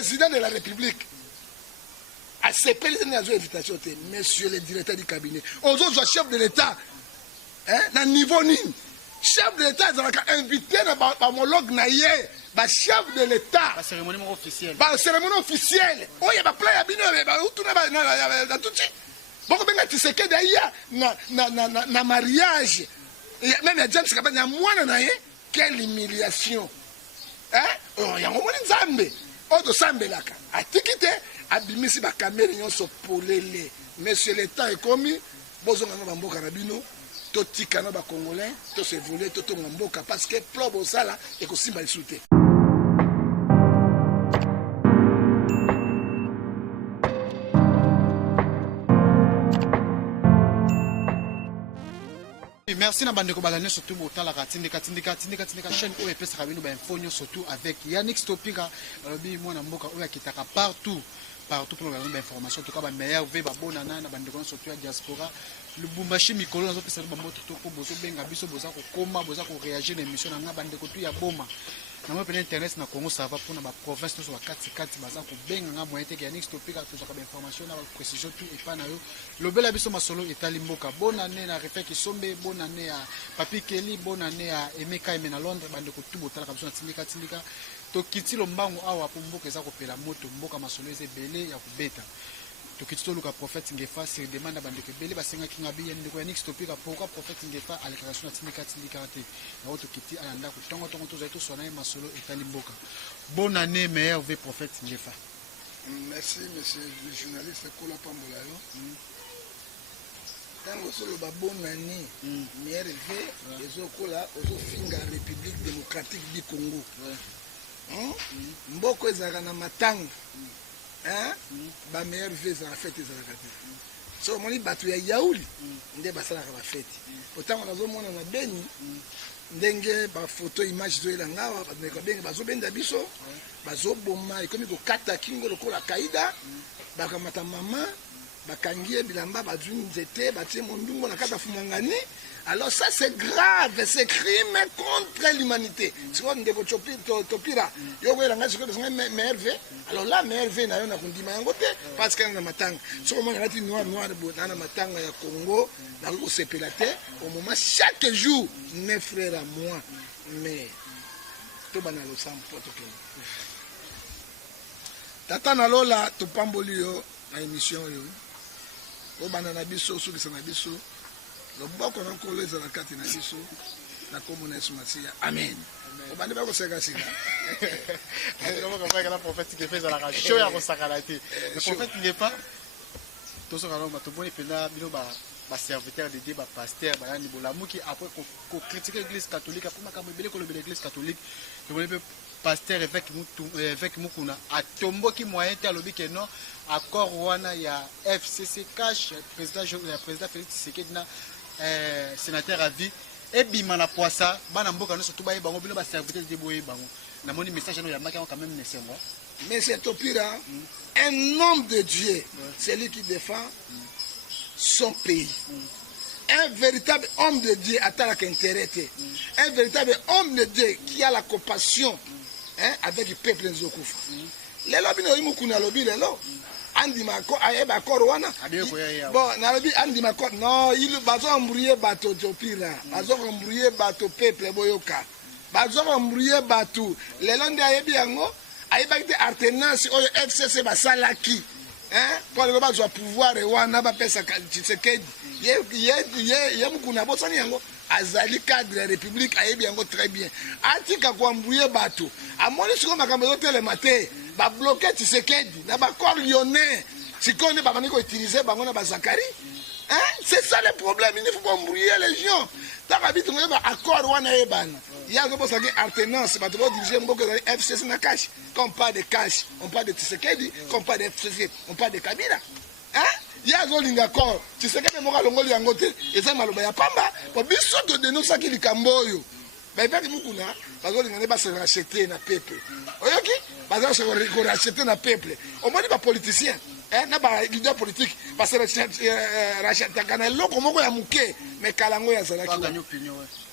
président de la République a CPI une invitation, monsieur le directeur du cabinet, aux autres chefs de l'État, dans le niveau nini. Chef de l'État, ils ont invité par homologue naïe, chef de l'État. La cérémonie officielle. La cérémonie officielle. Oh, il y a pas plein de tout ça. Beaucoup de gens qui se quittent d'ailleurs na mariage. Même les gens qui se quittent moins naïe, quelle humiliation. Hein? Oh, il y a un moment de Zambé. Oh, de Zambé là. A tikité, a bimisi ba caméra yon so polele. Monsieur l'État est commis. Bozonga no bambo karabino. To tikana ba congolais, to se voler, to mboka parce que plob osala et ko simba isute. Merci na bandeko balane surtout botala katindika chaîne o epesa kabino ba info surtout avec Yannick Stopika lobi mwana mboka o yakitaka partout pour nous information en tout cas ba meilleur ve ba bonana na bandeko surtout ya diaspora Lubumbashi mikolo nazo pesa ba moto to po bozo benga biso boza ko koma boza ko réagir na émission na bandeko tu ya boma na mo pena internet na Congo ça va pour na ba province to so kati baza ko benga nga moyen te Yannick Stopika to ba information na ba précision tout et pas na yo lobela biso masolo etali mboka bonne année na Refek Isombe bonne année à Papi Kelly bonne année à Emeka Emena Londres bandeko tu botala ka biso na tindika to kitilo mbangu awa po mboka eza ko pela moto mboka masolo eze belé ya kubeta to kitilo luka prophète ngefa se demande bandeko belé basenga kinga biye ndeko Yannick Stopika pourquoi prophète ngefa alekation na tindika te na to kiti alanda ko tongo to za to sona masolo etali mboka bonne année meilleur ve prophète ngefa. Merci monsieur le journaliste Kola Pambola yo. Tango solo ba bonne année meilleur ve ezokola ozofinga République démocratique du Congo. Mboko ezaka na matanga ba meilleur vœux za fête ezaka te so moni batu ya yauli nde basalaka ba fête pourtant on azomona na Beni ndenge ba photo image zo elanga ba benga bazobenda biso bazoboma ikomi ko kata kingo lokola kaida bakamata mama bakangie bilamba bazuni nzete batie mondungo na kata fumangani. Alors ça c'est grave, c'est crime contre l'humanité. Si on ndeko topira, yo wela ngasi ko besoin merve. Alors là merve na yo na kundima yango te parce que na matanga. So on a dit noir na matanga ya Congo, na ko sepelate au moment chaque jour mes frères à moi mais to banalo sans protocole. Tata na lola to pamboli yo na émission yo. O banana biso su kisana biso. Le boko na nkolo ezala kati na biso na kombo na Yesu Masiya amen. Obandi ba ko seka sika. Comment on va que la prophète qui fait la show ya ko sakalati. Le prophète n'est pas to so kana ba to boni pena bino ba serviteur de Dieu ba pasteur ba yani bolamuki après ko critiquer l'église catholique après makambo belé ko le l'église catholique to boni pasteur avec mukuna atomboki moyen te alobi ke non accord wana ya FCC cash président Félix Tshisekedi na sénateur à vie et bima na poisa bana mboka no surtout ba bango bino ba serviteur de boye bango na moni message no ya maka quand même nesengo mais c'est Topira un homme de Dieu c'est lui qui défend son pays un véritable homme de Dieu atalaka intérêt un véritable homme de Dieu qui a la compassion avec le peuple nzokufa lelo bino imukuna lobi lelo andi mako ayeba korwana bon na lobi andi mako non il bazo embrouiller bato Topira bazo embrouiller bato peuple boyoka bazo embrouiller bato lelo ndi ayebi yango ayeba kite alternance oyo FCC basalaki pour le bazo pouvoir wana ba pesa Tshisekedi ye mukuna bosani yango azali cadre de la République ayebi yango très bien atika ko embrouiller bato amoni siko makambo yotelema mate ba bloquer Tshisekedi na ba corps lyonnais sikone ba baniko utiliser bango na ba Zakari c'est ça le problème il faut embrouiller les gens taka bitu ngeba accord wana ebana ya zo bosa ke alternance ba to diriger mboko za FCC na cash comme pas de cash on parle de Tshisekedi comme pas de FCC on parle de Kabila ya zo linga corps Tshisekedi mo ka longoli yango te eza maloba ya pamba po biso to dénoncer ki likambo oyo ba ibaki mukuna bazo linga ne ba se racheter na peuple oyoki bazo se ko racheter na peuple au moins ba politicien na ba leader politique parce que racheter kana loko moko ya muke mais kalango ya zalaki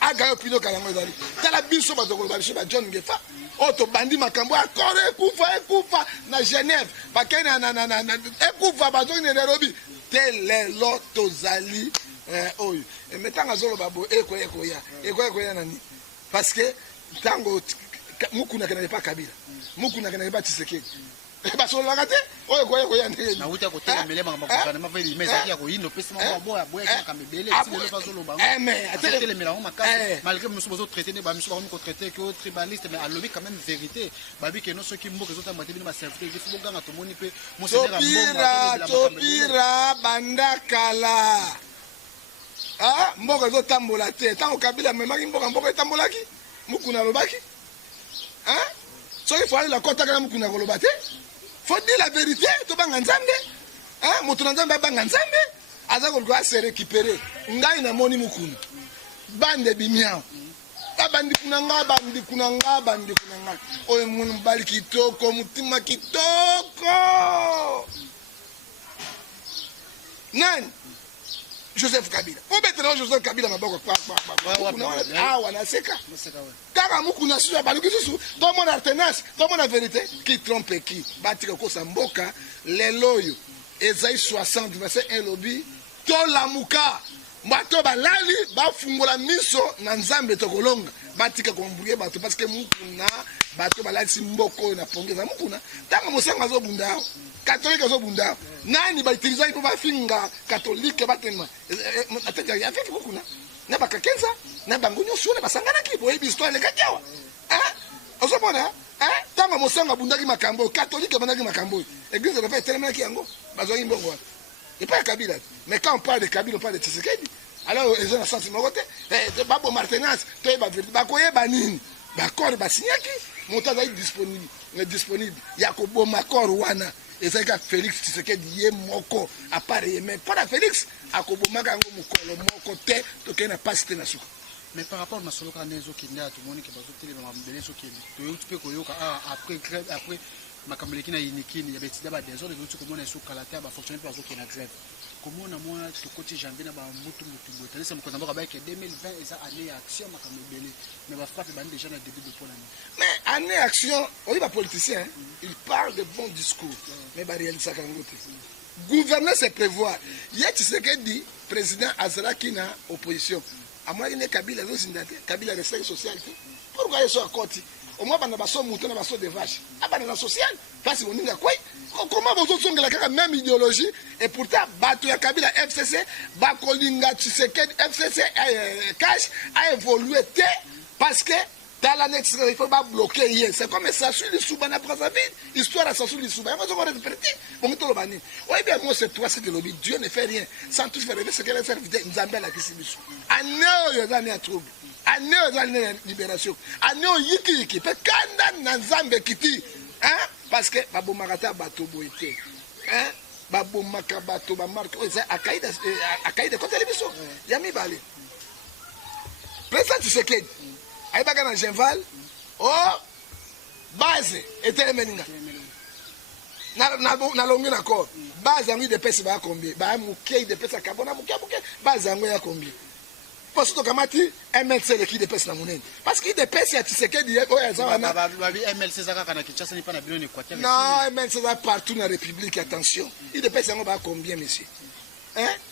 aga opinion kalango ezali tala biso bazo ko ba biso ba John Ngefa oto bandi makambo akoro ekufa na Genève bakei na ekufa bazongi na Nairobi te lelo tozali oyo metanga zoloba bo ekoya nani parce que tango mukuna kana pas Kabila mukuna kana pas Tshisekedi basololaka te oyo koya ndenge na uta kotela melema makokana maveli mesa ya koyindo pesa mwa boya kama bele tsile bazoloba mais atele melamo makasi malgré musu bozo traiter ne ba musu ba ko traiter que tribaliste mais alobi quand même vérité babi que no soki mboka zota matebini ba service il faut ganga to moni pe monseigneur mbongo topira bandakala mboka zotambola te tango Kabila memaki mboka etambolaki mukuna lobaki soki faut aller la kota kana mukuna koloba te. Faut dire la vérité, to banga nzambe. Moto na nzambe banga nzambe. Aza ko doit se récupérer. Ngai na moni mukunu. Bande bimiao. Bandi kunanga. Oyo munu bali kitoko, mutima kitoko. Nani? Joseph Kabila. On mettra Joseph Kabila maboko kwa. Wana seka. Kaka mukuna suza baluki susu. Tout le monde a tenace, tout le monde a vérité. Qui trompe qui? Batika ko samboka leloyo. Esaïe 60 verset 1 lobi. To lamuka. Bato balali bafungola miso na nzambe tokolonga. Batika ko mbrouiller bato parce que mukuna bato balali simboko na pongeza mukuna. Tanga mosanga zo bundao. Catholique zo bundao. Nani ba utiliser pour ba finga catholique batema. Ataka ya fiki mukuna. Na bakakenza na bangonyo sona basangana ki boye histoire le kajawa osomona tanga mosanga bundaki makambo catholique bandaki makambo église de fait tellement ki yango bazongi mbongo et pas Kabila mais quand on parle de Kabila on parle de Tshisekedi alors ils ont un sentiment côté babo Martinez to ba koyeba nini ba corps ba signaki montaza disponible yakobo makor wana ezaka Félix Tshisekedi ye moko appareil mais pas Félix akobomaka yango mukolo moko te tokena pasi te na suka. Mais par rapport à solo kana ezo kinda to moni ke bazotele ba mabele so kende to yutupe koyoka après makambo kina yinikini ya betida ba désordre to komona so kalata ba fonctionner pas okena grève komona mona to koti janvier na ba mutu botalisa ça me konamba ba ke 2020 eza année action makambo belé mais ba frappe ba déjà na début de pour l'année mais année action on va politicien il parle de bons discours mais ba réaliser ça kangote gouverner c'est prévoir hier tu sais que dit président Azraki na opposition à moi il n'est Kabila Kabila reste social pourquoi ils sont à côté au moins bana baso mouton na baso de vache abana na social parce on ninga quoi comment vous sont la même idéologie et pourtant bato ya Kabila FCC bakolinga Tshisekedi FCC cash a évolué parce que dans l'année il faut pas bloquer hier c'est comme ça sur les soubana Brazzaville histoire ça sur les soubana moi je vais répéter bon tout le bani oui bien moi c'est toi c'est que lobby Dieu ne fait rien sans tout faire ce qu'elle fait Nzambe la kisibisu année yo zani ya trouble année yo zani ya libération année yiki pe kanda na Nzambe kiti parce que babomaka bato boité babomaka bato ba marque ça akaida côté biso ya mibale président Tshisekedi aibaka na Genval base etelemeninga na longi na corps base yango de pesa ba combien ba muke de pesa kabona muke base yango ya combien parce que kamati MLC le qui de pesa na munene parce que de pesa ya Tshisekedi oya zawana ba MLC zaka kana Kinshasa ni pa na biloni kwa tele non MLC za partout na République attention il de pesa yango ba combien monsieur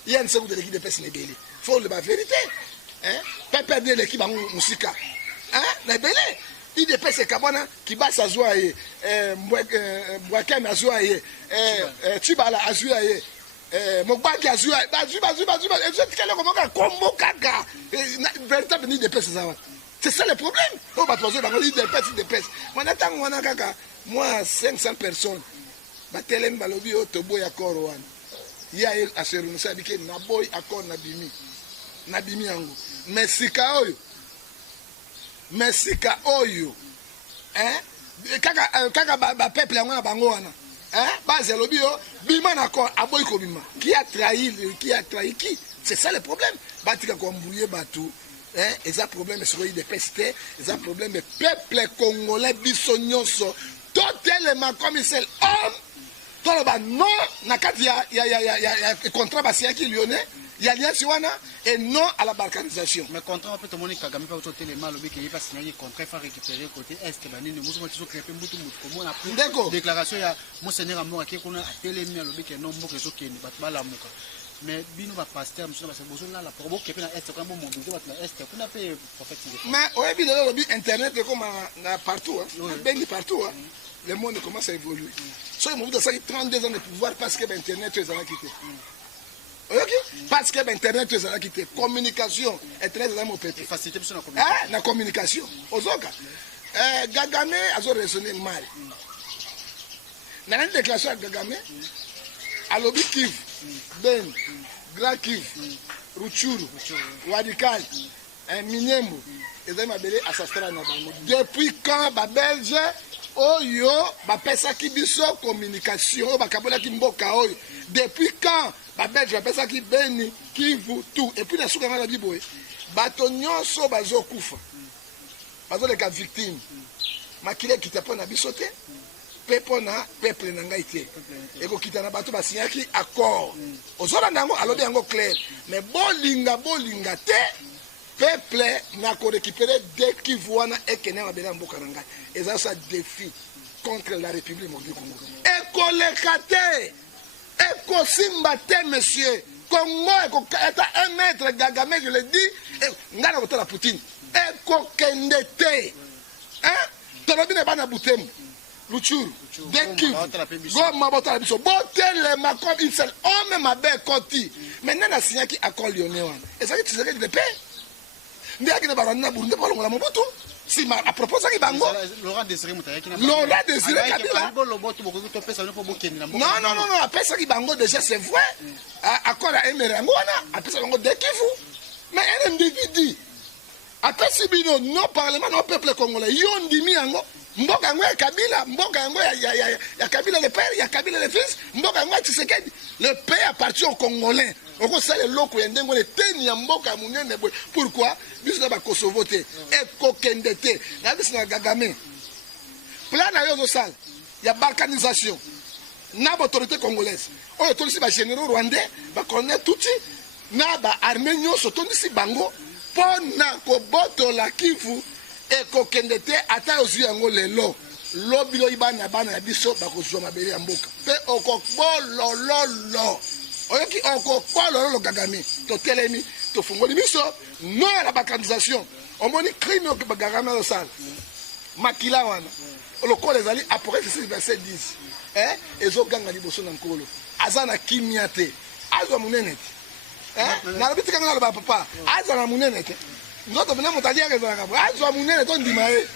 il y a une seconde de l'équipe de pesa nebeli faut le ba vérité pas perdre l'équipe en musika na belé il de pesa kabona kibasa azwa ye mbwakeme azwa ye Tibala azwa ye Mokbaki azwa ezokele komoka kombo kaka véritable ni de pesa zawa c'est ça le problème on va poser dans le de pesa mwana tango wana kaka moi 500 personnes batelem balobi o tobo ya koro wana ya aseru sabike na boy akor na bimi yango mesika oyo kaka ba peuple yango na bango wana base lobi yo bima na corps aboy ko bima qui a trahi qui c'est ça le problème batika ko mbouyer batou et ça problème c'est qu'il dépeste et ça problème peuple congolais biso nyonso totalement comme c'est homme toloba non na kati ya contrat basia ki lyonnais Il y a alliance wana et non à la balkanisation. Mais contrat peut te montrer Kagame pas autour tellement lobby qui pas signé contrat faut récupérer côté est banini nous sommes toujours crépé mutu mutu comme on a pris déclaration ya monseigneur amour qui qu'on a télé mi lobby que non mboka zo kende bat bala muka. Mais bino ba pasteur monsieur ba bozo là la probo qui na est quand bon mobiliser bat na est qu'on a fait prophète. Mais au début de lobby internet comme partout ben partout le monde commence à évoluer. So il m'a dit ça 32 ans de pouvoir parce que internet tu as quitté. OK? Parce que internet tu as quitté. Communication internet est mon pété. Facilité sur la communication. Ah, la communication. Ozoka. Kagame a raisonné mal. Dans la déclaration de Kagame à lobby Kiv, Ben, Grand Kiv, Rutshuru, Wadikal, Minyembo, et ils m'ont appelé assassinat na bango. Depuis quand ba Belge oyo ba pesa ki biso communication ba kabola ki mboka oyo. Depuis quand ba Belge ba pesa ki Beni, Kivu tout et puis na suka na biboye. Bato nyonso bazo kufa. Bazo les cas victimes. Makile ki te pona biso te. Peuple na peuple na ngai te. Et ko kitana bato ba signaki accord. Ozola nango alobi yango clair. Mais bolinga te. Peuple n'a qu'à récupérer dès qu'il voit et qu'il n'y a pas de Bokaranga. Et ça, c'est un défi contre la République du Congo. Éco-lécaté, éco-simbate, monsieur. Congo, est un maître Gagame, je le dis, et n'a pas la Poutine. Éco-kendete. Hein? Torobine bana boutem. Luchuru. Dès qu'il Goma botala biso. Botele Macron, il seul homme ma belle Koti. Maintenant, la signé qui accorde Lyonnais. Et ça, tu sais de paix. Ndaki na barana Burundi pa longola Mobutu si ma a propos ça ki bango Laurent Désiré Moutaya qui na Laurent Désiré Kabila non apesa ki bango déjà c'est vrai accord à Emerango wana apesa bango de Kivu mais un individu apesa bino non parlement non peuple congolais yo ndimi yango mboka yango ya Kabila mboka yango ya Kabila le père ya Kabila le fils mboka yango Tshisekedi le pays appartient aux Congolais. On sait le loco et ndengole teni ya mboka munene boy. Pourquoi? Biso na ba Kosovo te et kokendete. Na biso na Kagame. Plan na yo zo sal. Ya balkanisation. Na autorité congolaise. O autorité ba généraux rwandais ba connaît touti na ba armée nyonso tondisi bango pona ko botola Kivu et kokendete ata ozu yango lelo. Lobilo ibana bana ya biso ba kozwa mabele ya mboka. Pe okokbolololo. Oyoki okokolo lo Kagame to telemi to fungoli biso non à la balkanisation on moni crime que Kagame au sal makila wana le col les ali après c'est verset 10 ezo ganga liboso na nkolo azana kimiate azo munene na bitika ngalo ba papa azana munene te ndoto bina motalia ke zana azo munene to ndima ye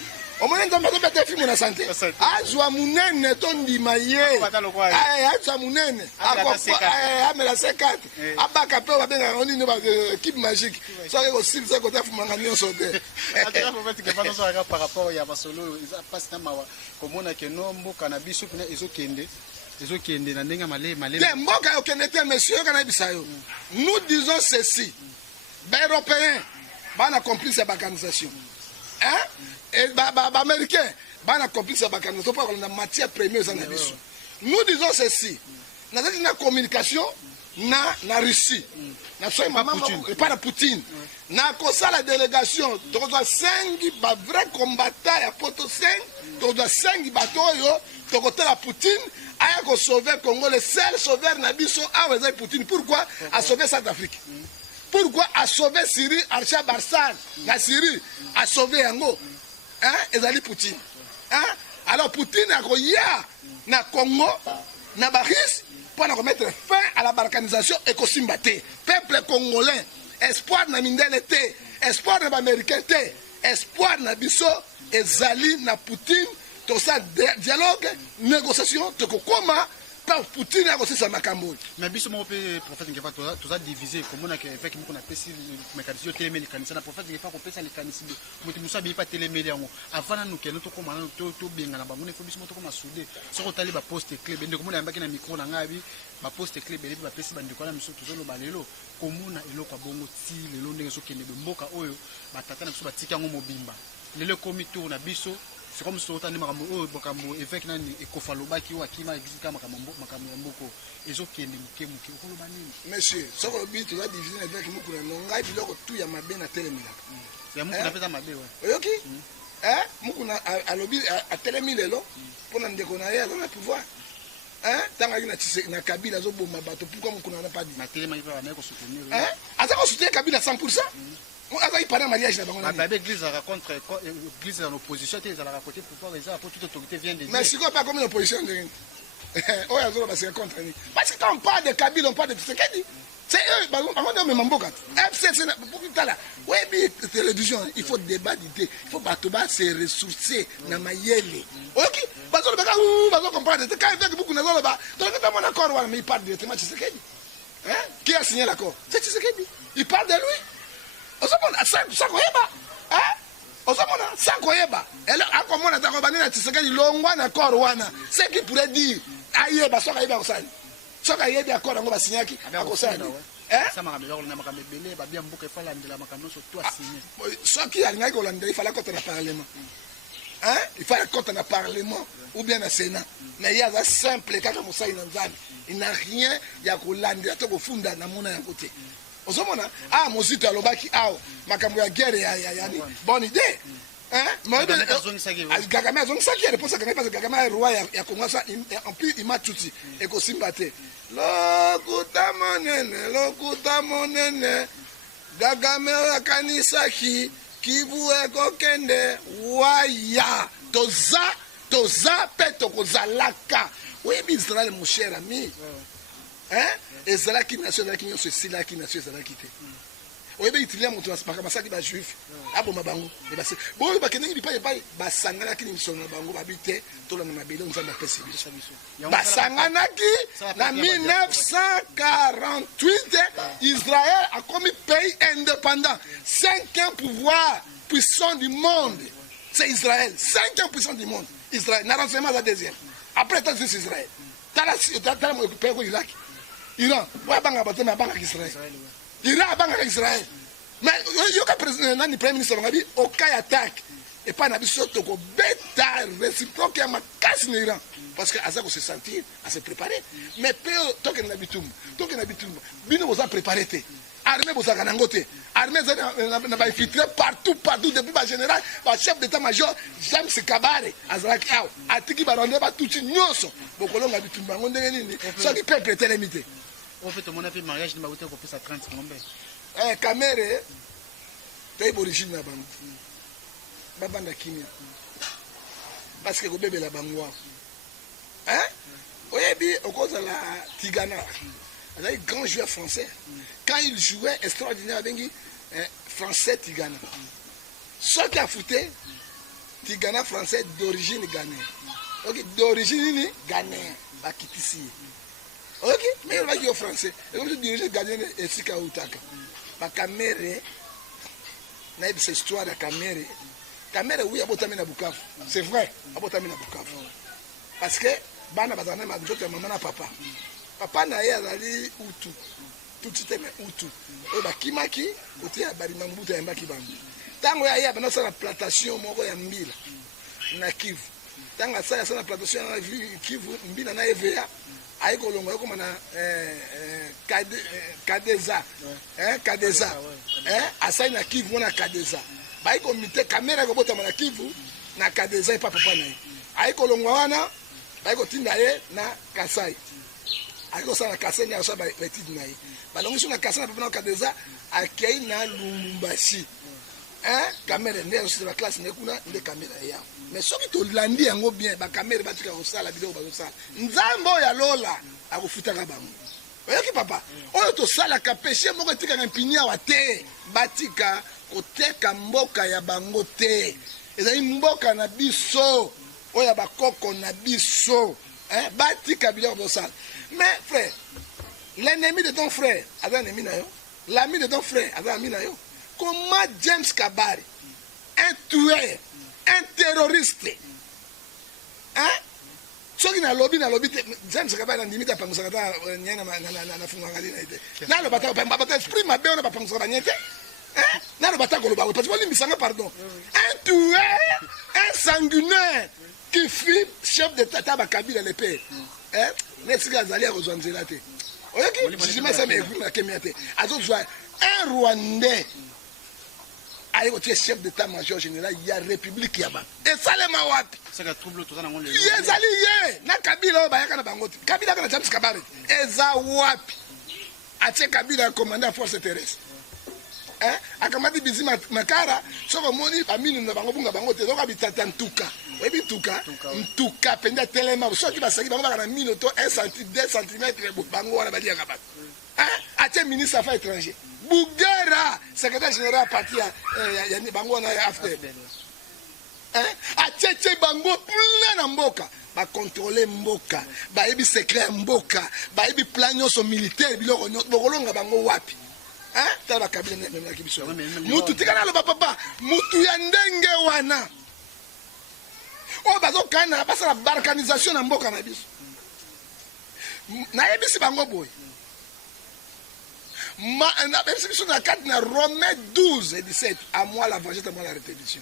omone ndombe to bete fimu na santé azwa munene to ndima ye azwa munene amela C4 abaka pe babenga oni no ba équipe magique so ko silza ko tafu manga nyonso te ataka ko fete ke pas so par rapport ya basolo passe na mawa komona ke no mboka na biso pena ezokende na ndenga male te mboka okende te monsieur kana bisayo nous disons ceci ba européens bana complice ya balkanisation et américain bana complice ya balkanisation pour la matière première en abisso. Nous disons ceci na la communication na Russie na so maman pas na Poutine na kosa la délégation donc 5 ba vrai combattant ya poto 5 donc 5 bateau yo donc la Poutine a ko sauver Congo le seul sauveur na biso a weza Poutine pourquoi a sauver Centrafrique. Pourquoi a sauvé Syrie, Archa Barsan, la Syrie, a sauvé Yango, ezali Poutine. Alors Poutine a koya na Congo, na Baris, pour mettre fin à la balkanisation et Kosimbate. Peuple congolais, espoir na mindele te, espoir na américain te, espoir na biso, ezali na Poutine, tout ça dialogue, négociation, te kokoma. Poutine a aussi sa makambo. Mais biso mo pe prophète ngefa tout ça divisé comme on a fait qu'on a pesi mécanisation télémé kanisa na prophète ngefa ko pesa les kanisi mutu musa bi pa télémé yango avant nous ke to komana to benga na bango ne fo biso to koma soudé soko tali ba poste clé bende ko mona yambaki na micro na ngabi ba poste clé bele ba pesi bandi ko na miso tozolo balelo komona eloko bongo ti lelo ndenge so kende mboka oyo ba tata na biso ba tika ngo mobimba lelo komi tour na biso c'est comme si otani makambo évêque nani ekofalobaki o akima exika makambo ya mboko ezokende muke okoloba nini monsieur soko lobi toza division évêque mukuna nongai biloko tu ya mabe na telemilaka ya mukuna peza mabe oyoki mukuna alobi atelemi lelo mpona ndeko na ye aza na pouvoir tangaki na Kabila azoboma bato pourquoi mukuna na pas dit aza kosoutenir Kabila 100%. Aza ipana mariage na bango na église à contre église en opposition te ezalaka côté pouvoir eza pour toute autorité vient de mais sikoyo pas comme une opposition de oyo azoloba c'est contre ni parce que quand on parle de Kabila on parle de Tshisekedi c'est eux bango nde omema mboka FCC pour tala webi télévision il faut débat d'idée il faut bato ba se ressourcer na mayele oyoki bazolobaka bazocomprendre c'est quand avec beaucoup nazoloba donc dans mon accord wana mais il parle directement de Tshisekedi qui a signé l'accord c'est Tshisekedi il parle de lui ozomona sakoyeba ozomona sakoyeba ele akomona takobani na Tshisekedi longwa na accord wana ce qui pourrait dire ayeba soka yeba kosani soka yebi accord yango basinyaki akosani soki alingaki kolandela il fallait kota na parlement il fallait kota na parlement ou bien na sénat mais il y a simple kaka mosali na nzambe il n'a rien ya kolandela to kofunda na mona yango te ozomona mozito alobaki awa makambo ya guerre yani bonne idée Kagame azongisaki ya réponse Kagame parce que Kagame est roi ya Congo ça en plus il m'a tuti ekosimba te lokuta monene Kagame akanisaki Kivu ekokende waya toza pe tokozalaka oyebi Israël mon cher ami ezalaki nation ezalaki nyonso esilaki nation ezalaki te oyebe itilia moto bakamasaki bajuif aboma bango boyo bakendeki bipai basanganaki na misolo na bango babi te tolanda mabele nzambe apesi biso basanganaki na 1948 Israël akomi pays indépendant 5e pouvoir puissant du monde c'est Israël 5e puissant du monde Israël na renseignement za deuxième après tant c'est Israël tala mo pays ko Irak Iran wa banga bato na banga Israël Iran banga Israël mais yoka président nani premier ministre bangabi okai attaque et pas na biso to ko beta réciproque ya makasi na Iran parce que aza ko se sentir à se préparer mais pe toke na bitumba bino boza préparer te armée boza kanango te armée na ba infiltré partout depuis ba général ba chef d'état-major James Kabare azalaki aw atiki baronde ba tuti nyoso bokolonga bitumba ngo ndenge nini so ki peuple telemité en fait mon avis mariage ni ba uté ko pesa 30 ngombe Kamere toyebi origine na bango babanda kimia parce que kobebela bango oyebi okozala Tigana azali grand joueur français quand il jouait extraordinaire abengi français Tigana soki afute Tigana français d'origine ghanéenne d'origine ghanéenne bakitisi ok mais il va dire français et comme je dirige ghanéenne esika utaka Kamere na cette histoire de Kamere oui abotami na Bukavu c'est vrai abotami na Bukavu parce que bana bazana ma ndoto ya mama na papa na ye azali utu tout teme utu o bakimaki ote ya bari mambuta ya mbaki bango tango ya ya bana sala plantation moko ya mbila na Kivu tango sala plantation na Kivu mbila na EVA aiko longo yoko mana Kadeza asai na Kivu na Kadeza baiko mite kamera ko bota mana Kivu na Kadeza pa papa na ye aiko longo wana baiko tinda ye na Kasai aiko sana Kasai ya so ba petite na ye balongi so na Kasai na papa na Kadeza akei na Lumumbashi kamera nde sur la classe ne kuna nde kamera ya mais soki to landi yango bien ba kamera batika ko sala video ba ko sala nzambo ya lola akufutaka bango oyoki papa oyo to sala ka péché moko tika ngimpinya wa te batika koteka mboka ya bango te ezali mboka na biso oya bakoko na biso batika biloko bo sala mais frère l'ennemi de ton frère azan ennemi na yo l'ami de ton frère azan ami na yo. Comment James Kabare, un tueur, un terroriste, ceux qui n'ont lobby, James Kabare n'a limite à penser à na fungangali na ite. Na le bata esprit ma be on ba penser à niente. N'a pas ta coloba, parce que pardon. Un tueur, un sanguinaire qui fit chef d'État à Kabila le père. N'est-ce pas Zali à rejoindre la tête. Ok, je me suis un Rwandais. Aïe, tu es chef d'état-major général, il y a République Yaba. Et ça, les Mawap. C'est que trouble tout ça dans le. Il y a Zali, na Kabila, Bayakana Bangote. Kabila, quand James Kabari. Et Zawap. Atie Kabila, commandant à force terrestre. Akamadi Bizi Makara, soko moni, famille, nous avons Bangote, donc habitata Ntuka. Oui, Ntuka. Ntuka, penda tellement. Soit qui va s'agir, on va avoir 1000 autos, 1 cm, 2 cm, Bango, on va dire Kabat. Atie ministre des Affaires étrangères. Bougera, secrétaire général parti à Bango na after. Atie Bango plein mboka, ba contrôler mboka, ba ebi secret mboka, ba ebi plan nyonso militaire biloko nyonso bokolonga bango wapi. Tala Kabila même la kibiso. Mutu tikana lo papa, mutu ya ndenge wana. O bazo kana basa la balkanisation na mboka na biso. Na ebi si bango boy. Na carte na Romains 12 et 17 à moi la vengeance à moi la répétition.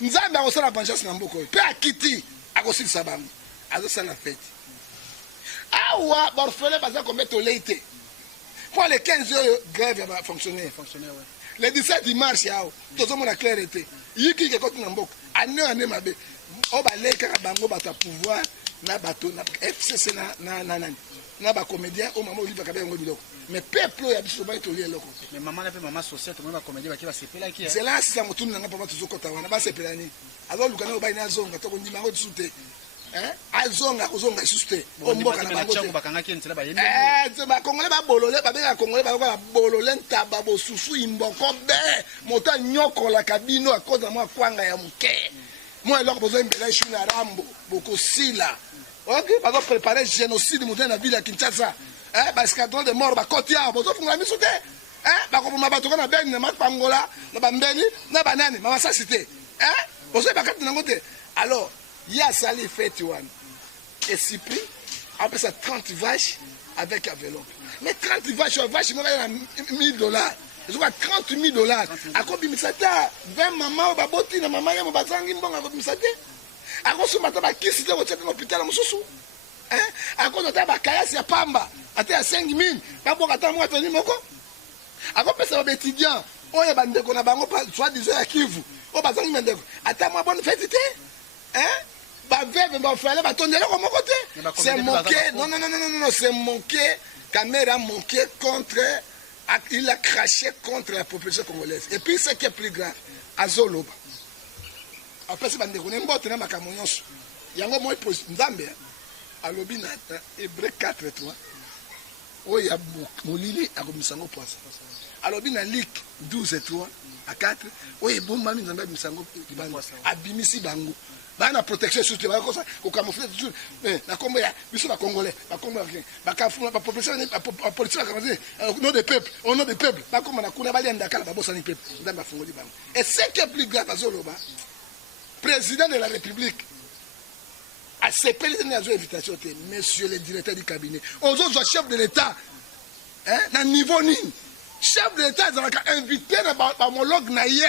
Nzambe a reçu la vengeance na mboko pe akiti akosi sabango azo sala fête. Awa borfele baza commettre leité. Pour les 15 heures grève va fonctionner ouais. Le 17 mars yao tout monde a clarté. Yiki ke koti na mboko ane mabe o ba leka bango bata pouvoir na bato na FCC na ba comédien au moment où il va kabe ngo biloko. Mais peuple ya biso ba to lié loko. Mais maman na pe maman société to ba comédien ba ki ba sepela ki. C'est là si ça mutuni na papa tuzo kota wana ba sepela ni. Alors lukana ba ina zonga to ndima ngo tsute. Azonga kozonga suste. O mboka na bango. Bakanga ki ntela ba yemi. Ba congolais ba bolole ba benga congolais ba bolole ntaba bo susu imboko be. Mota nyoko la kabino a cause de moi kwanga ya muke. Moi eloko besoin mbela shuna rambo boko sila. Ok, pas de préparer génocide dans la ville de Kinshasa. Parce qu'il y a des morts, il y a des gens qui ont sauté. Parce qu'on a battu dans Ben, dans Pangola, dans Bambeli, dans Banane, dans sa cité. Alors, il y a Sali Fétouane. Et Cypri, après ça, 30 vaches avec enveloppe. Mais 30 vaches, il y a $1000. Je vois $30,000. À quoi il y a 20 mamans, il y a maman, il y a maman, ako sumata ba kisi te wote na hôpital mususu ako nota ba kayasi ya pamba ate ya 5000 ba boka ta mwa toni moko ako pesa ba étudiant oya bandeko na bango pa soit disant ya Kivu o ba zangi mendeko ata mwa bonne fête te ba veve ba fallait ba tondela ko moko te c'est moqué non c'est moqué caméra moqué contre il a craché contre la population congolaise et puis ce qui est plus grave azoloba après c'est bande ko nembote na makambo nyonso yango moi nzambe alobi na Hébreu 4:3 oya molili akomisango poisa alobi na Luc 12:3 à 4 oya bomba mi nzambe misango libango abimisi bango bana protection surtout ba ko ça ko camoufler toujours na kombo ya biso ba congolais ba kombo ba kafuna ba population ba politique ba commencer au nom des peuples ba kombo na kuna bali ndakala ba bossa ni peuple nzambe afungoli bango et ce qui est plus grave azoloba président de la République a séparé les invitations, monsieur le directeur du cabinet. Aux autres chefs de l'État, à niveau ni chef de l'État, ils ont invité un homologue naïe,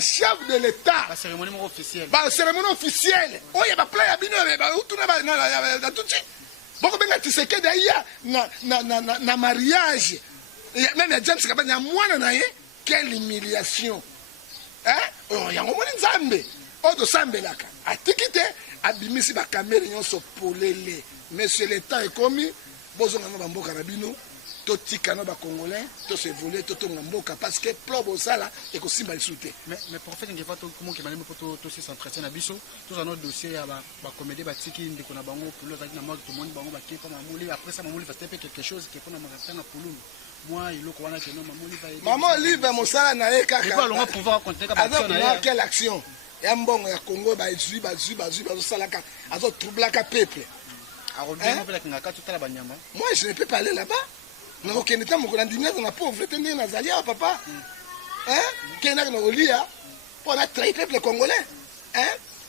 chef de l'État. La cérémonie officielle. La cérémonie officielle. Oh, il y a pas plein de tout ça. Beaucoup de gens qui se quittent na mariage. Même les gens qui se quittent moins naïe. Quelle humiliation. Oh, il y a un moment de Zambé. Odo sambelaka atikite abimisi ba kamera nyonso polele monsieur l'état est commis bozonga na mboka na bino to tika na ba congolais to se voler to tonga mboka parce que plobo sala et ko simba lisute mais prophète ngefa to comment ki malemo to se s'entretien na biso to za no dossier ya ba comédie ba tiki ndiko na bango pulo za na mwa to moni bango ba kepa mamuli après ça mamuli va taper quelque chose qui pona makata na pululu moi il ko wana keno mamuli va maman libre mosala na ye kaka il va longa pouvoir compter ka ba quelle action ya mbongo ya Congo ba salaka azo troublaka peuple. Moi je ne peux pas aller là-bas. Non aucun état mon grandinier dans la pauvreté ni na zalia papa. Kena na olia pour la traiter peuple congolais.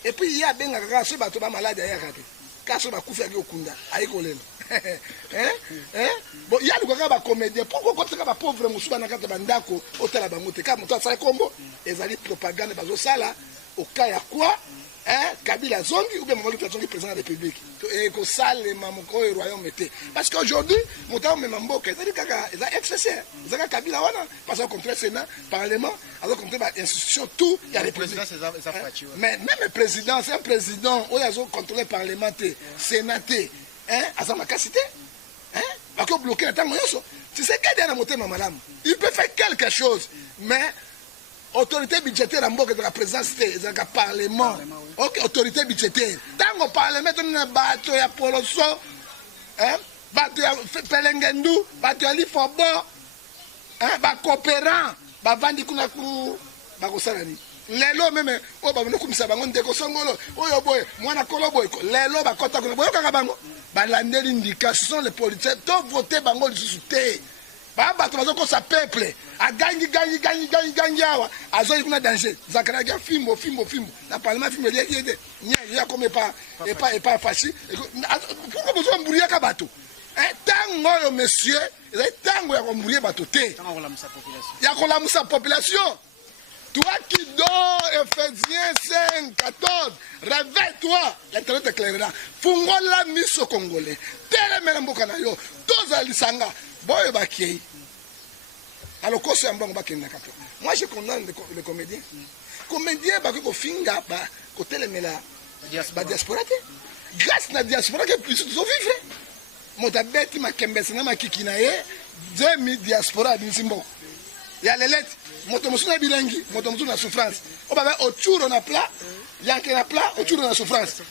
Et puis il y a benga kaka so bato ba malade ya kaka. kaso bakufi yaki okunda ayi kolela bon ya lukaka bacomédien pourquoi koteka bapauvre mosusu bana kati bandako otala bango te kaka moto asali kombo ezali propagande bazosala oka ya kwa Kabila zongi ou bien Mamadi zongi président de la République eko salema moko oyo royaume te parce qu'aujourd'hui moto mema mboka ezali kaka eza FCC ezaka Kabila wana parce que contre Sénat parlement alors contre ba institution tout ya République mais même le président c'est un président oyo azo contrôler parlement te Sénat te aza makasi te bako bloquer ntango nyonso tu sais que na motema malamu il peut faire quelque chose mais autorité budgétaire en mboka de la présidence c'est un parlement ok autorité budgétaire tango parlement na bato ya poloso bato ya pelengendu bato ya lifobo ba coopérant ba vandi kuna ku ba kosala ni lelo meme o ba no kumisa bango ndeko songolo oyo boy mwana kolo boy lelo ba kota kuna boyo kaka bango ba landeli indication les politiciens to voter bango lisusu te bato bazokosa peuple agangi awa azoi kuna danger zakaraga fimbo na parlement fimbo yede nya comme pas facile pourquoi besoin mburiya ka bato tango yo monsieur tango ya mburiya bato te ya kolamusa population. Toi qui dors, Ephésiens 5, 14, réveille-toi, l'internet éclairera. Fungola miso congolais. Tele mboka na yo, toza lisanga, boy bakei. Alors quoi c'est un bon baké na kato. Moi je condamne les comédiens. Comédiens bako ko finga ba ko tele mela diaspora te. Grâce na diaspora que plus de vivre. Motabeti makembesa na makiki na ye, 2000 diaspora binsimbo. Ya les lettres moto musu na bilangi moto musu na souffrance o baba ochuro na plat yanke na plat ochuro na souffrance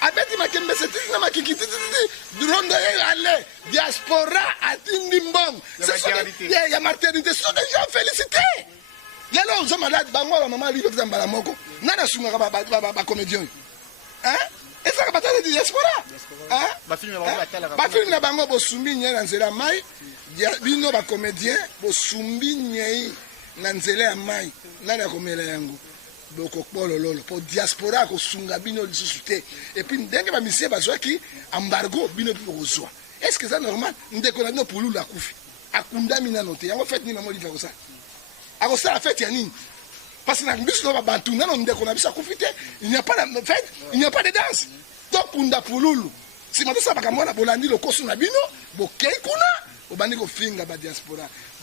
abeti makembe setisi na makikiti durondo ale diaspora atindi mbong c'est ya maternité ce sont des gens félicités lelo on malade bango ba mama libe tamba moko nana sunga ba comédien et ça ka batale diaspora ba film na bango bo sumbi nyela nzela mai bino ba comédien bo sumbi nyei na nzela ya mai nana komela yango boko polo lolo po diaspora ko sunga bino lisusu te et puis ndenge ba misie bazwaki embargo bino po kozwa est-ce que ça normal ndeko na bino pululu akufi akundami na note yango fête ni mamo livre ko ça ako ça la fête ya nini parce que na biso ba bantu na ndeko na biso akufi te il n'y a pas de fête il n'y a pas de danse to kunda pululu si mato sa bakamona bolandi lo kosu na bino bokei kuna obandi ko finga ba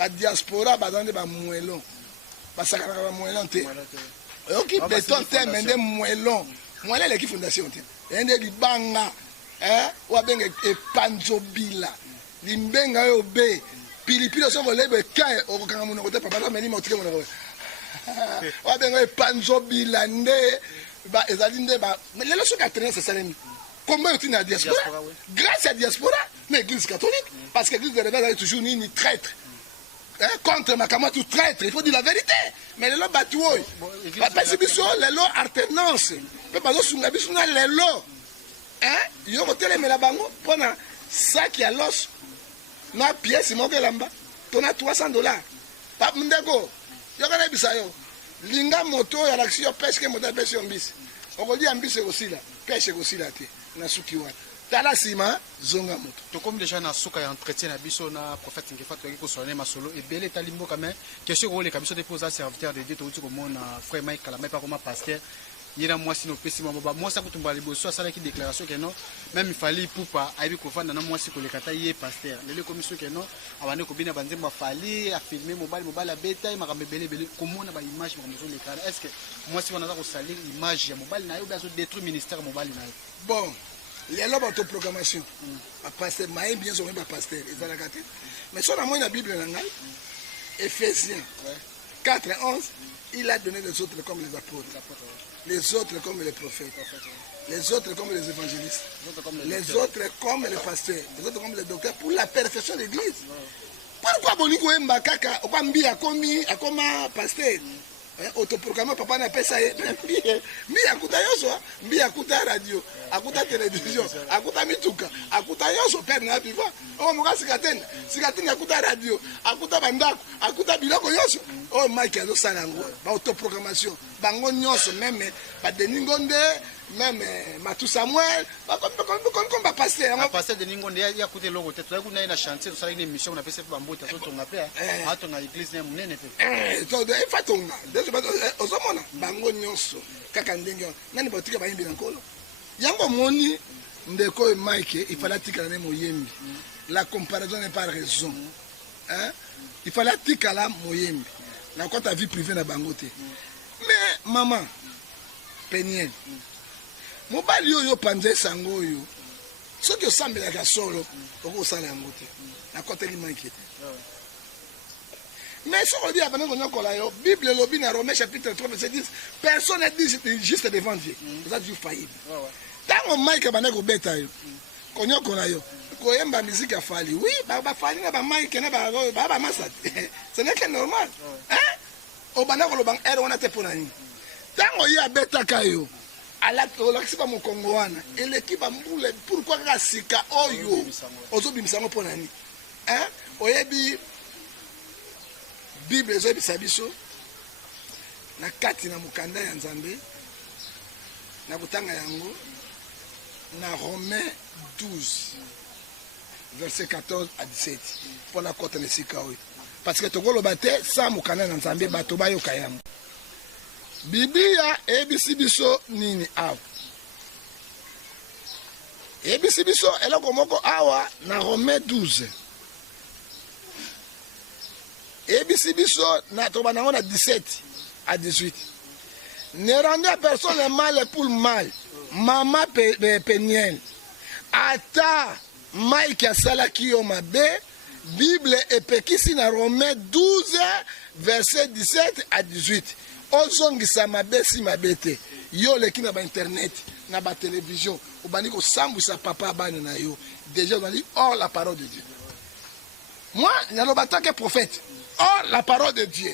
diaspora bazande ba muelon basakana ba muelon te ok beton te mende muelon muelon le ki fondation te ende libanga wa benga epanzobila limbenga yo be pilipilo so lebe kai okanga muno kote papa meni motike muno wa benga epanzobila nde ba ezali nde ba lelo so ka traîner c'est ça. Comment est-il la diaspora? Grâce à la diaspora, mais l'église catholique, parce que l'église de Réveil est toujours une traître. Contre Makama, tout traître, il faut dire la vérité. Mais les lots batouoy, parce que les lots alternance, pas de sunga bisuna les lots. Yo hôtel mais la bango, pendant ça qui a l'os, ma pièce, mon lamba, ton a $300. Pas mndego, yo kana bisayo. Linga moto ya l'action pêche que moto pêche en bis. On dit en bis aussi là, pêche aussi là. Na suki wana tala sima zonga moto to comme déjà na suka ya entretien na biso na prophète ngefa to ko sonner masolo et belé talimbo quand même question ko le kabiso de poser serviteur de Dieu to uti ko mona frère Mike kala mais pas comme pasteur yina mwasi no pesi mama ba mwasa kutumba liboso asala ki déclaration que non même il fallait poupa aibi ko fanda na mwasi ko le kata yé pasteur le commission que non abane ko bina banzemba fallait a filmer mobile a beta makambe belé ko mona ba image makambo le kala est-ce que mwasi wana za ko salir image ya mobile na yo ba zo détruire ministère mobile na yo bon les lois d'autoproclamation à pasteur maï bien sûr pas pasteur ils ont la gâté mais sur la moyenne la Bible là Ephésiens 4:11 il a donné les autres comme les apôtres les autres comme les prophètes les autres comme les évangélistes les autres comme les pasteurs les autres comme les docteurs pour la perfection de l'église. Pourquoi boniko emba kaka okambi akomi akoma pasteur autoproclamé papa na pesa mbi akuta yoso mbi akuta radio akuta télévision akuta mituka akuta yoso père na biva o moka sikatena akuta radio akuta bandako akuta biloko yoso o Mike azo salango ba autoproclamation bango nyoso même ba deningonde même Matou Samuel, comme va passer. Passer de Ningo, il y a côté logo, tu as une chantier, tu as une émission, on a fait cette bambou, tu as ton appel, à ton église, il faut ton aux hommes, bango nyonso, kakandenge, nani botika ba yimbi nkolo. Yango moni ndeko Mike, il fallait tika na moyembi. La comparaison n'est pas raison. Hein? Il fallait tika la moyembi. La compte à vie privée na bangote. Mais maman Peniel. Mobali yo panze sango yo. Ce que semble la solo, oko sala yangote. Na compte li manqué. Mais ce qu'on dit à la Bible, le dans Romains chapitre 3, verset 10, personne n'est dit juste devant Dieu. Vous êtes faillible. Tant qu'on maïk a bané ko beta yo. Konyo konayo. Ko yemba musique a fali. Oui, ba fali na ba maïk na ba masat. Ce n'est que normal. Hein? Au bana ko lo bang ero na te ponani. Tant on y a beta kayo. Ala to la kiba mo Kongo wana. L'équipe a mbule pourquoi ka sika oyo. Ozo bimisango ponani. Hein? Oyebi Bible ezo bisabiso na kati na mukanda ya Nzambe na kutanga yango na Romains 12 verset 14 à 17 pour la côte de Sikaoui parce que tokolo bate sa mukanda na Nzambe bato bayoka yango Biblia ebisibiso nini awa ebisibiso eloko moko awa na Romains 12 ABC biso na toba nango na 17 à 18. Ne rendez à personne le mal pour le mal. Maman Peniel. Ata Mike Asalaki yo mabe. Bible epekisi na Romains 12 verset 17 à 18. Ozongisa mabe si mabete. Yo leki na ba internet, na ba télévision. Obani ko sambwisa papa bana na yo. Déjà on dit hors la parole de Dieu. Moi, il y a le prophète. Or, la parole de Dieu.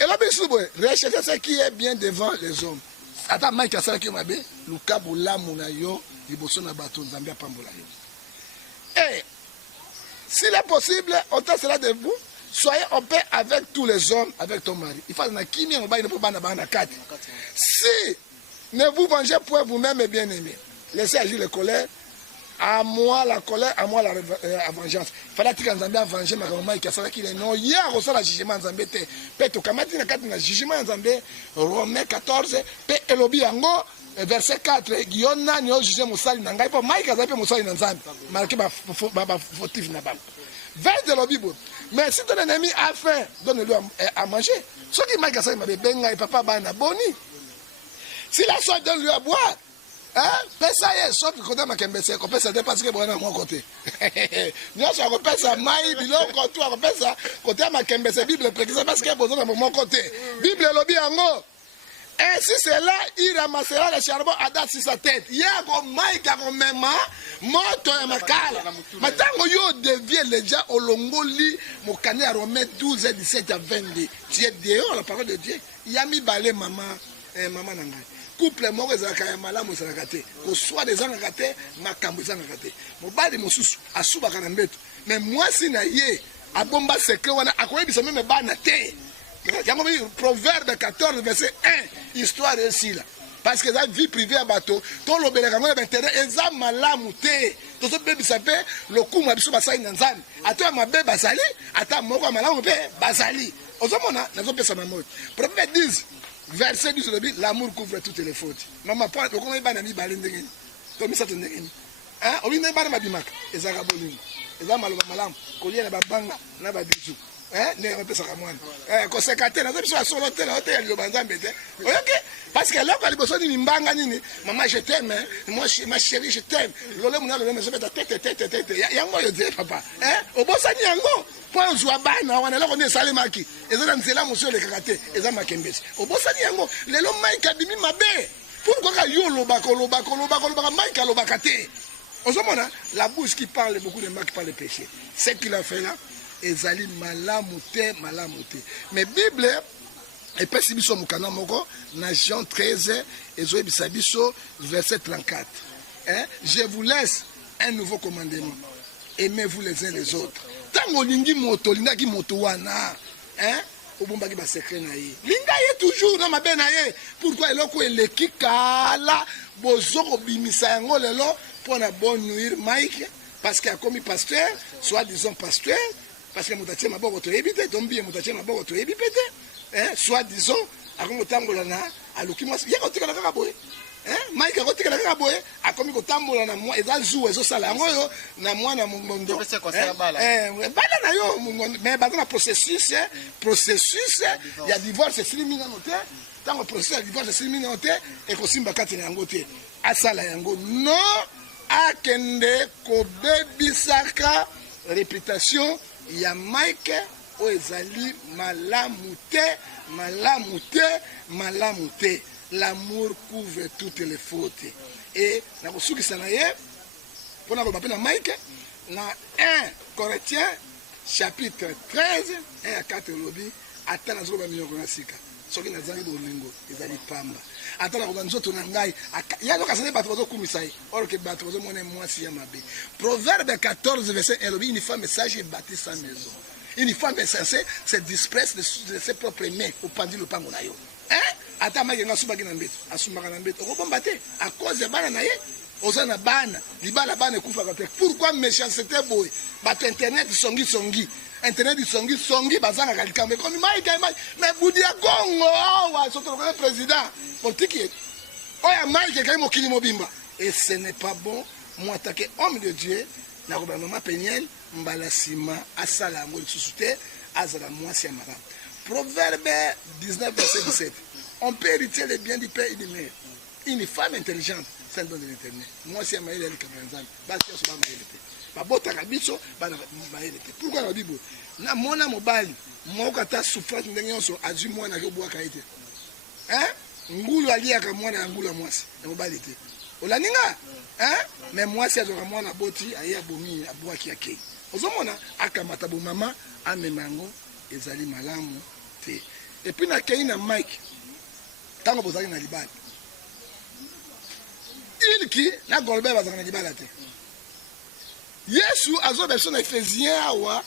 Et là, recherchez ce qui est bien devant les hommes. Attends, Mike Asala qui m'a dit, Luka Boula Mounayo, Iboso Nabato, Zambia Pambolayo. Et, s'il est possible, autant cela de vous, soyez en paix avec tous les hommes, avec ton mari. Il faut que Kimi on va ne peut pas na quatre. Si ne vous vengez point vous-même et bien-aimés, laissez agir les colères. À moi la colère, à moi la vengeance. Il fallait que Nzambe a vengé ma maman qui a fait qu'il est non. Hier, on a le jugement Nzambe. Peto kamati na kati na jugement Nzambe. Romains 14, pe elobi yango verset 4. Giona nyo jugé musali na ngai po Mike azape musali na Nzambe. Marqué ba fautif na ba. Vers de l'obibo. Mais si ton ennemi a faim, donne-lui à manger. Ce qui Mike azape ma benga et papa ba na boni. Si la soif, donne-lui à boire. Hein? Pesa ye sauf que côté makembese ko pesa parce que bon na mon côté. Nous ça ko pesa mai biloko tu ko pesa côté makembese Bible précise parce que bon na mon côté. Bible lobi yango. Et si c'est là il ramassera le charbon à date sur sa tête. Ya ko mai ka ko mema moto ya makala. Matango yo devient déjà olongoli mokane à Romains 12 17 à 22. Tu es dehors la parole de Dieu. Yami balé maman maman nanga. Couple moko ezalaka ya malamu ezalaka te koswa ezalaka te makambo ezalaka te mobali mosusu asubaka na mbeto mais mwasi na ye abomba secret wana akoyebisa meme bana te yango bi proverbe 14 verset 1 histoire esila parce que la vie privée ya bato tolobelaka ngo na intérêt eza malamu te tozobebisa mpe lokumu ya biso basali na Nzambe ata mabe basali ata moko ya malamu mpe basali ozomona nazopesa na moyo proverbe 10 verset 10, l'amour couvre toutes les fautes. Maman, pas le comment il va n'ami balindengeni. Comme ça tendengeni. Hein? On vient pas mabimak. Ezara bolingo. Ezara malam. Collier na babanga na babiju. Hein? Ne repese à moi. Conséquenté na biso a solo tele hôtel yo banzambe te. OK? Parce que là quand il besoin ni mbanga nini, maman je t'aime. Moi ma chérie je t'aime. Lolo muna lolo me tete. Yango yo dire papa. Hein? Obosani yango. Point zwa bana wana loko ne salemaki ezana nzela monsieur le kakate ezana makembesi obosani yango lelo maika bimi mabe pourquoi ka yo lobaka maika lobaka te ozomona la bouche qui parle beaucoup de mal qui parle de péché ce qu'il a fait là ezali malamu te mais Bible epesi biso mukana moko na Jean 13 ezoyebisa biso verset 34 hein? Je vous laisse un nouveau commandement aimez-vous les uns les autres. Tango lingi moto lingaki moto wana hein obombaki ba secret na ye linga ye toujours na mabe na ye pourquoi eloko eleki kala bozoko bimisa yango lelo pona bon nuire Mike parce que akomi pasteur soit disant pasteur parce que mutatie maboko to ebite tombi mutatie maboko to ebipete soit disant akomi tambola na aluki mwasi yako tikala kaka boye Mike akotikala kaka boye akomi kotambola na mwa eza zu ezosala yango yo na mwana mongondo bala na yo mongondo mais baza na processus ya divorce esili minano te ntango processus ya divorce esili minano te ekosimba kati na yango te asala yango no akende kobebisaka réputation ya Mike oyo ezali malamu te l'amour couvre toutes les fautes et na kosukisa na ye mpona koloba mpe na Mike na 1 Corinthiens chapitre 13 1 à 4 elobi ata nazoloba miloko na sika soki nazangi bolingo ezali pamba ata na koba nzoto na ngai yazokasane bato bazokumisa ye orke bato bazomona mwasi ya mabe. Proverbe 14 verset 1 elobi une femme sage bâtit sa maison. Une femme insensée se dispresse de ses propres mains au pendule le pango na yo. Ata Mike nga subaki na mbeto asumaka na mbeto okobomba te à cause ya bana na ye oza na bana libala bana ekufaka te. Pourquoi méchanceté boye bato internet songi internet songi bazanga likambo ekomi Mike mais budi ya Congo awa soto le président politique ye oya Mike kai mokili mobimba et ce n'est pas bon moi attaquer homme de Dieu na ko ba mama Peniel mbala sima asala yango lisusu te azala mwasi ya mara. Proverbe 19 verset 17. On peut hériter les biens du père et du mère. Une femme intelligente, c'est un don de l'éternel. Moi, si je suis allé pourquoi la Bible? Na mona mobali, moi kata souffrance ndenge nyonso azui mwana ke bwaka ite. Ngulu aliaka mwana ngulu mwasi, mobali te. Olaninga? Mais mwasi azoka mwana boti aya bomi abwaki yake. Ozomona akamata bo mama amemango ezali malamu te. Et puis na keina Mike tango bozali na libala ilki na golbe bazali na libala te. Yesu azo version na Ephésiens awa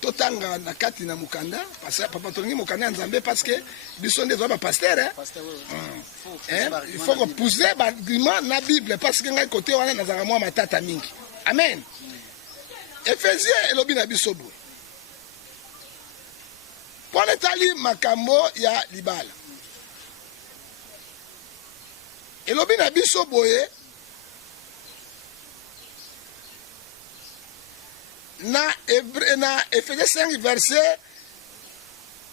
totanga na kati na mukanda parce que papa tongi mukanda nzambe parce que biso ndezo ba pasteur il faut que pousser ba argument na Bible parce que ngai côté wana nazaka mwa matata mingi. Amen. Ephésiens elobi na biso bo pour etali makambo ya libala elobi na biso boye na Ephésiens 5 verset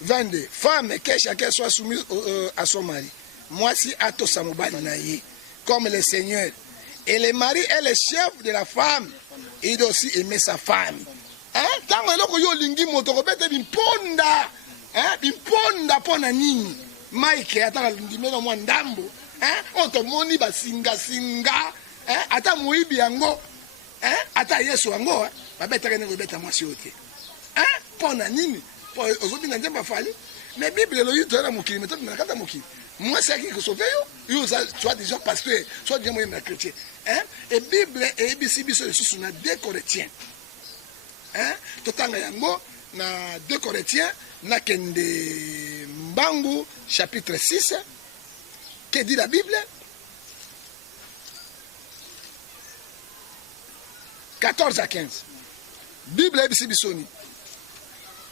22. Femme que chacun soit soumis à son mari. Moi si ato samobali na ye comme le Seigneur. Et le mari est le chef de la femme. Il doit aussi aimer sa femme. Tango eloko yo lingi moto ko bete bimponda. Bimponda pona nini? Mike ataka ndimelo mwa ndambo. Otomoni basinga ata muibi yango. Ata Yesu yango babetaka ne kobeta mwasi yote. Pona nini? Po ozobinga njemba fali. Mais Bible lo yito na mukili metoto na kata mukili. Mwasi aki ko sauver yo soit déjà pasteur, soit déjà moi chrétien. Et Bible et ABC biso lisusu na 2 Corinthiens. Totanga yango na 2 Corinthiens na kende mbangu chapitre 6. Que dit la Bible? 14 à 15. Bible ebisi bisoni.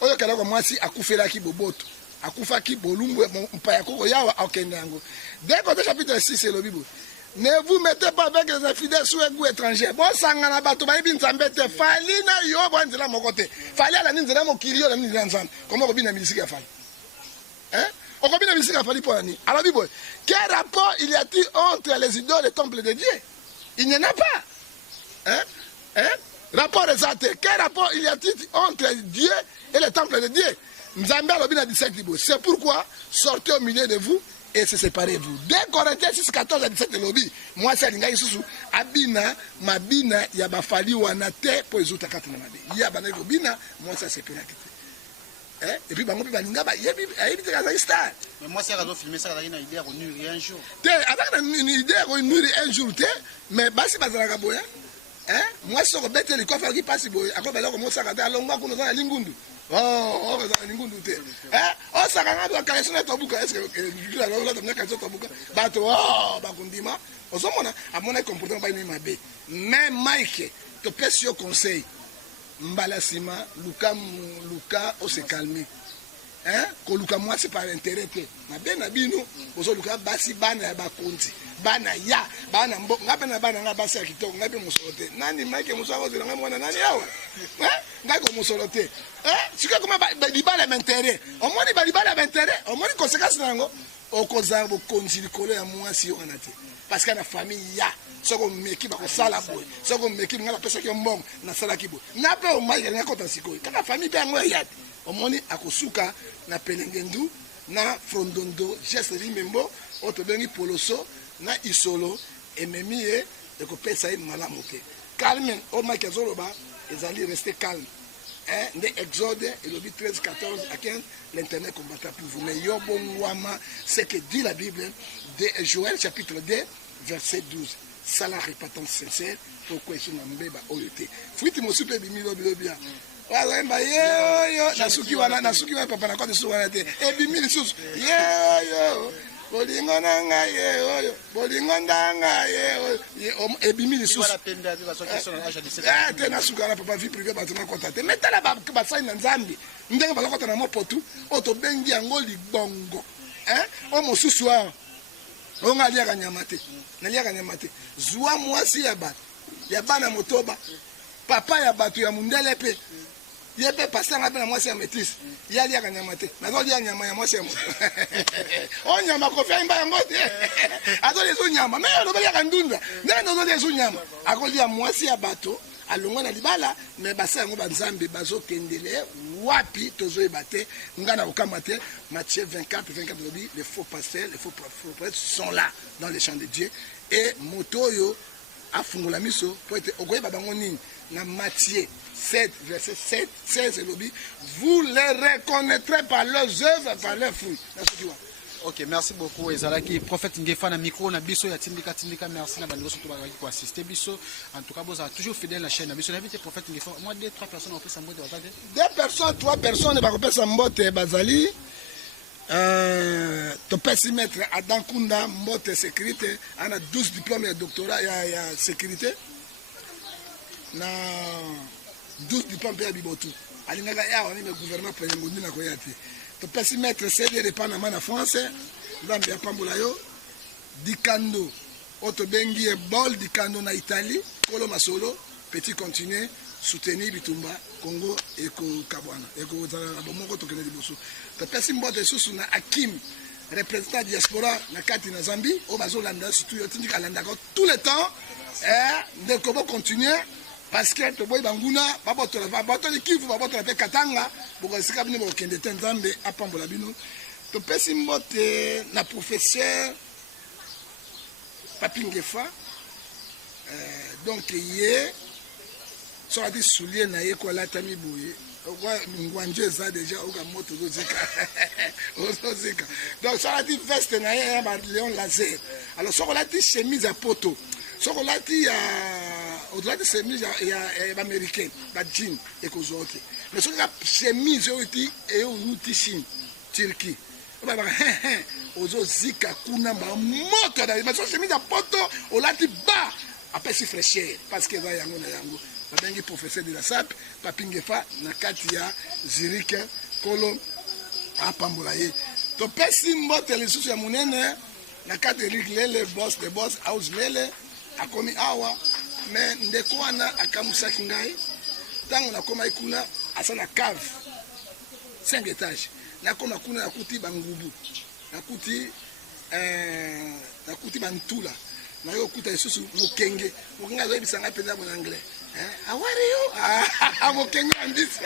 Oyo kala ko mwasi akufelaki boboto. Akufaki bolumbu mpaya koko yawa akende yango. Dès que chapitre 6 c'est le Bible. Ne vous mettez pas avec les infidèles sous un goût étranger. Bon sangana bato ba ibi nzambe te fali na yo bo nzela mokote. Fali ala nzela mokili yo na nzela nzambe. Comment ko bina milisika fali? On combine ici la folie pour l'année. Alors, Bible, quel rapport il y a-t-il entre les idoles et le temple de Dieu? Il n'y en a pas. Rapport exact. Quel rapport il y a-t-il entre Dieu et le temple de Dieu? Nzambe a 17 libres. C'est pourquoi sortez au milieu de vous et se séparez-vous. Dès Corinthiens 6, 14 à 17 lobby, moi c'est l'inga isusu abina mabina ya bafali wanate po ezuta kati na mabe. Ya bana bina moi ça c'est pena. Et puis bango balinga ba yebi ayebi te kaza star. Mais moi c'est à filmer ça na idée ko nuire un jour. Te avec une idée ko nuire un jour te mais basi bazala boya. Moi so ko bete le kofa ki passe boya. Ako bala ko mo saka ta longwa kuno na lingundu. Oh, ningundu te. Oh, sakanga ba kalesona tobuka est-ce que la lola tamna kalesona tobuka. Bato oh, bakundima. Ozomona amona comportement ba ni mabe. Mais Mike, to pesi yo conseil. Mbala sima, Luka o se calmer. Ko luka moi c'est par intérêt te. Na bien na bino, ozo luka basi bana ya bakonzi. Bana ya, bana mbo, ngape na bana nga basi ya kitoko, ngape musolote. Nani Mike musolote nga mwana nani yawa? Ngako musolote. Sika kuma balibala m'intérêt. Omoni balibala m'intérêt, omoni conséquence nango. Okoza bo konzi likolo ya mwasi wana te. Parce que na famille ya soko meki ba ko sala boy. Soko meki ngala pesa ki mbongo na sala kibo. Na pe o Mike nga kota sikoyi. Kaka famille pe ngo ya. Omoni akosuka na pelengendu na frondondo geste limembo otobengi poloso na isolo ememi e ekopesa ye malamu te calme o Mike azoloba ezali rester calme nde exode elobi 13 14 à 15 l'internet combattra pour vous mais yo bongwama c'est que dit la Bible de Joël chapitre 2 verset 12 sala répétance sincère pourquoi je n'embeba oyote fuiti mosupe bimilo bilobia wazemba yo nasuki wana papa na kote suwana te ebimi lisusu yo bolingo na ngai oyo bolingo ndanga oyo ebimi lisusu te nasuka na papa vie privée bato na kota te mais tala basali na nzambe ndenge bazokota na mopotu oyo tobengi yango libongo o mosusu awa oyo nga aliaka nyama te zwa mwasi ya bato ya bana motoba papa ya bato ya mundele pe ye pe pasanga pe na mwasi ya métis ye aliaka nyama te nazolia nyama ya mwasi ya moto o nyama kofi mba yango te azolia ezo nyama me olobeliaka ndunda ndenge nozolia ezo nyama akolia mwasi ya bato alongwa na libala me basa yango banzambe bazokendele wapi tozoyeba te nga na kokama te Matthieu 24 lobi les faux pasteurs les faux prophètes sont là dans les champs de Dieu et moto oyo afungola miso po ete okoyeba bango nini na Matthieu 7 verset 16 lobi vous les reconnaîtrez par leurs œuvres par leurs fruits. Ok, merci beaucoup. Ezalaki prophète Ngefa na micro na biso ya tindika merci na bandeko surtout bazaki ko assister biso. En tout cas, vous êtes toujours fidèle à la chaîne. Na biso invité prophète Ngefa. Moi 2 3 personnes ont fait sa mbote bazali. 2 personnes 3 personnes ba ko pesa mbote bazali. To pesi maître Adam Kunda mbote sécurité ana 12 diplômes de doctorat ya sécurité. Na 12 diplômes ya bibotu. Alingaka ya on le gouvernement pour ngondi na koyati. To pesi maître CD de Panama na français. Nzambe ya pambola yo. Dikando otobengi e bol dikando na Italie, Kolo Masolo, petit continuer soutenir Bitumba, Congo et Kabwana. Et que vous avez un to kene liboso. To pesi mbote susu na Hakim, représentant diaspora na kati na Zambie, o bazolanda surtout yo tindi kalanda tout le temps de kobo continuer parce que to boy banguna baboto kivu baboto pe katanga boko sika bino bo kende Nzambe apambola bino. To pesi mbote na professeur Papi Ngefa donc ye so ati soulier na ye ko latami boye ngwanje za déjà oka moto ozika donc so ati veste na ye ba Léon Laser alors so lati chemise à poto so lati ya au-delà de chemise ya américaine ba jean et kozote mais so la chemise oti e uti Chine Turquie ba ozo zika kuna ba moto na mais so chemise à poto olati ba apesi fraîcheur parce que va yango na yango babengi professeur de la SAP Papi Ngefa na kati ya Zurich Kolo apambola ye to pesi mbote lisusu ya munene na kati Eric Lele boss de boss house Lele akomi awa me ndeko wana akamusaki ngai tango nakoma ikuna asana cave 5 étages nakoma kuna nakuti bangubu nakuti bantula na yo kuta isusu mokenge azoyebisa ngai mpenza mona anglais how are you mokenge andisi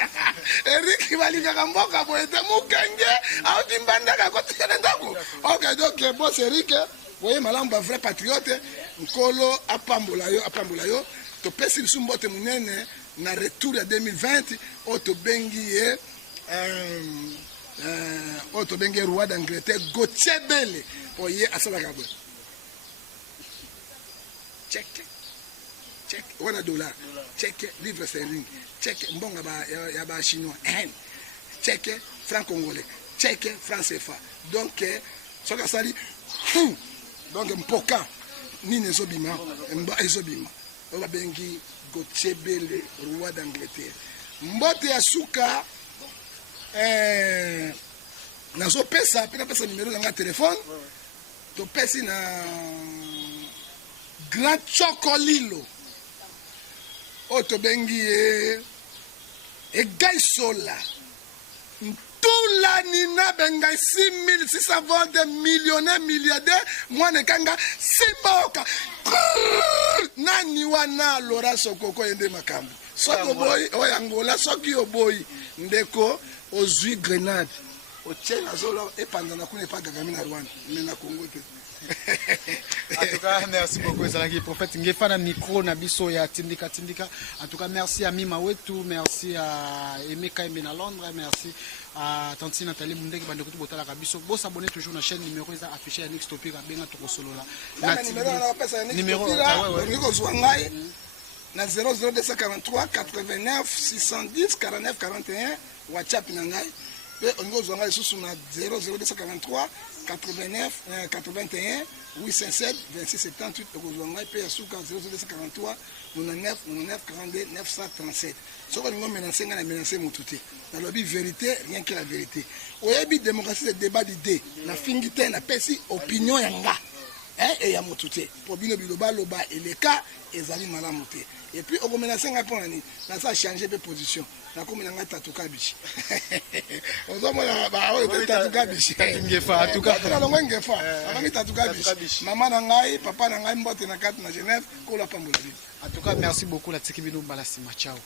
Eric balingaka mboka boye te mokenge auti mbandaka kotikana ndako ok donc boss Eric voye malamu ba vrai patriote nkolo apambola yo topesi biso mbote munene na retour ya 2020 oyo tobengi ye roi d'Angleterre Gauthier Bele po ye asalaka boye check wana dollar check livre sterling check mbonga ya ba chinois tchèque, franc congolais, tchèque, franc CFA. Donc, ce que ça dit, donc, mpoka, ni nezobima, mba ezobima. On va bengi Gotchebele, roi d'Angleterre. Mbote ya suka, nazo pesa, pena pesa numéro dans ma téléphone, to pesi na Grand Chocolilo. Oto bengi e Gaisola. Tout la nina benga 6600 volts millionnaire milliardaire moi ne kanga simboka nani wana Laurent Sokoko ende makambo soko boy oyangola soki oboyi ndeko ozui grenade ochena zola epandana kuna pa Kagame na Rwanda na Congo te. En tout cas, merci beaucoup, Zalaki Prophète. Ngefana micro na biso ya tindika. En tout cas, merci à Mima Wetu, merci à Emeka Emena Londres, merci à Tanti Nathalie Mundeki Bandeko Botala Kabiso. Bon, s'abonner toujours à la chaîne numéro affiché à Nix Topic, Benga Toko Solo là. Numéro na 00243 89 610 49 41 WhatsApp nangai. On nous a 00243 89 81 857 26 78 et puis 00243 99 99 42 937. Ce qu'on nous menace, on a menacé mon tout. Dans le but vérité, rien que la vérité. Au début démocratie, c'est débat d'idées. La fingité, la pesi opinion yanga. Et ya motuté pour bino biloba loba et les cas ezali malamuté et puis on menace nga pour nani na ça changer de position na comme nga tatuka bichi on zo mona ba o tatuka bichi ngefa en tout cas na longo ngefa abangi tatuka bichi maman na ngai papa na ngai mbote na 4 na Genève ko la pamboli. En tout cas merci beaucoup la tiki bino balasima ciao.